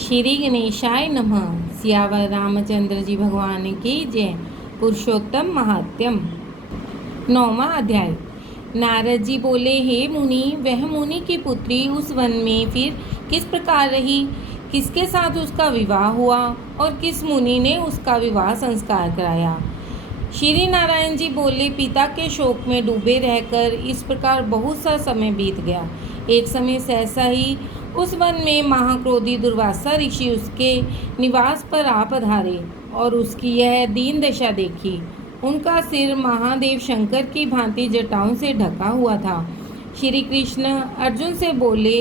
श्री गणेशाय नमः। सियावर रामचंद्र जी भगवान की जय। पुरुषोत्तम महात्म्यम। 9वां अध्याय। नारद जी बोले, हे मुनि, वह मुनि की पुत्री उस वन में फिर किस प्रकार रही, किसके साथ उसका विवाह हुआ और किस मुनि ने उसका विवाह संस्कार कराया। श्री नारायण जी बोले, पिता के शोक में डूबे रहकर इस प्रकार बहुत सा समय बीत गया। एक समय सहसा ही उस वन में महाक्रोधी दुर्वासा ऋषि उसके निवास पर आ पधारे और उसकी यह दीन दशा देखी। उनका सिर महादेव शंकर की भांति जटाओं से ढका हुआ था। श्री कृष्ण अर्जुन से बोले,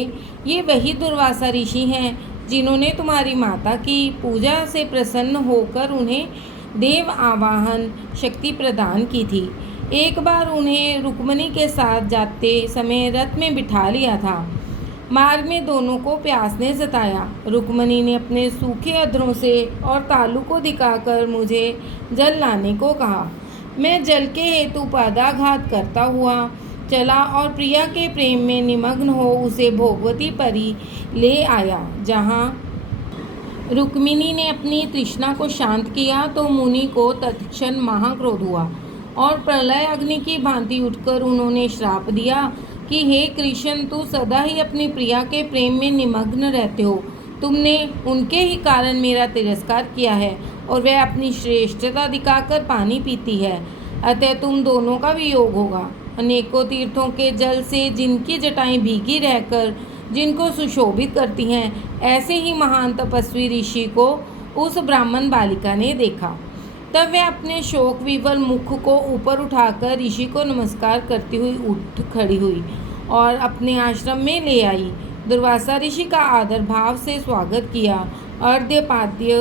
ये वही दुर्वासा ऋषि हैं जिन्होंने तुम्हारी माता की पूजा से प्रसन्न होकर उन्हें देव आवाहन शक्ति प्रदान की थी। एक बार उन्हें रुक्मिणी के साथ जाते समय रथ में बिठा लिया था। मार्ग में दोनों को प्यास ने सताया। रुक्मिणी ने अपने सूखे अधरों से और तालू को दिखाकर मुझे जल लाने को कहा। मैं जल के हेतु पदाघात करता हुआ चला और प्रिया के प्रेम में निमग्न हो उसे भोगवती परी ले आया। जहाँ रुक्मिणी ने अपनी तृष्णा को शांत किया तो मुनि को तत्क्षण महाक्रोध हुआ और प्रलय अग्नि की भांति उठकर उन्होंने श्राप दिया कि हे कृष्ण, तू सदा ही अपनी प्रिया के प्रेम में निमग्न रहते हो। तुमने उनके ही कारण मेरा तिरस्कार किया है और वह अपनी श्रेष्ठता दिखाकर पानी पीती है, अतः तुम दोनों का वियोग होगा। अनेकों तीर्थों के जल से जिनकी जटाएं भीगी रहकर जिनको सुशोभित करती हैं, ऐसे ही महान तपस्वी ऋषि को उस ब्राह्मण बालिका ने देखा। तब वह अपने शोक विवल मुख को ऊपर उठाकर ऋषि को नमस्कार करती हुई उठ खड़ी हुई और अपने आश्रम में ले आई। दुर्वासा ऋषि का आदर भाव से स्वागत किया। अर्घ्य पाद्य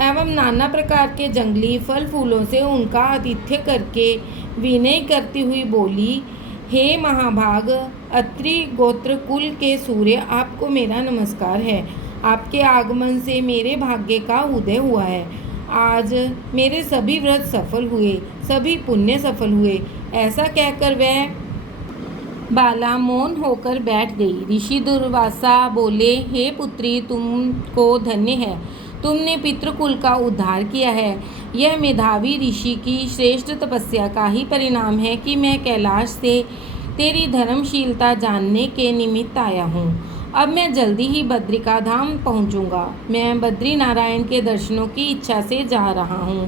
एवं नाना प्रकार के जंगली फल फूलों से उनका आतिथ्य करके विनय करती हुई बोली, हे महाभाग, अत्रि गोत्र कुल के सूर्य, आपको मेरा नमस्कार है। आपके आगमन से मेरे भाग्य का उदय हुआ है। आज मेरे सभी व्रत सफल हुए, सभी पुण्य सफल हुए। ऐसा कहकर वह बाला मौन होकर बैठ गई। ऋषि दुर्वासा बोले, हे पुत्री, तुमको धन्य है, तुमने पितृकुल का उद्धार किया है। यह मेधावी ऋषि की श्रेष्ठ तपस्या का ही परिणाम है कि मैं कैलाश से तेरी धर्मशीलता जानने के निमित्त आया हूँ। अब मैं जल्दी ही बद्रिका धाम पहुँचूँगा। मैं बद्री नारायण के दर्शनों की इच्छा से जा रहा हूँ।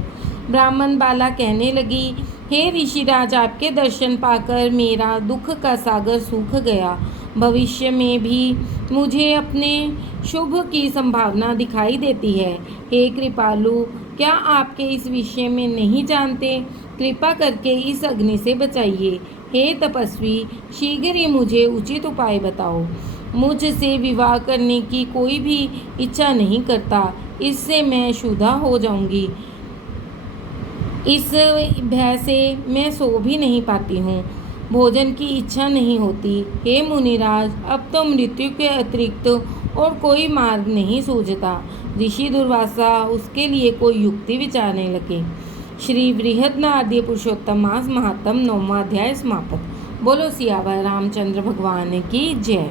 ब्राह्मण बाला कहने लगी, हे ऋषिराज, आपके दर्शन पाकर मेरा दुख का सागर सूख गया। भविष्य में भी मुझे अपने शुभ की संभावना दिखाई देती है। हे कृपालु, क्या आपके इस विषय में नहीं जानते? कृपा करके इस अग्नि से बचाइए। हे तपस्वी, शीघ्र ही मुझे उचित उपाय बताओ। मुझसे विवाह करने की कोई भी इच्छा नहीं करता, इससे मैं क्षुधा हो जाऊंगी। इस भय से मैं सो भी नहीं पाती हूँ, भोजन की इच्छा नहीं होती। हे मुनिराज, अब तो मृत्यु के अतिरिक्त और कोई मार्ग नहीं सूझता। ऋषि दुर्वासा उसके लिए कोई युक्ति विचारने लगे। श्री बृहद्नारदीय पुरुषोत्तम मास महात्म 9वां अध्याय समाप्त। बोलो सियावर रामचंद्र भगवान की जय।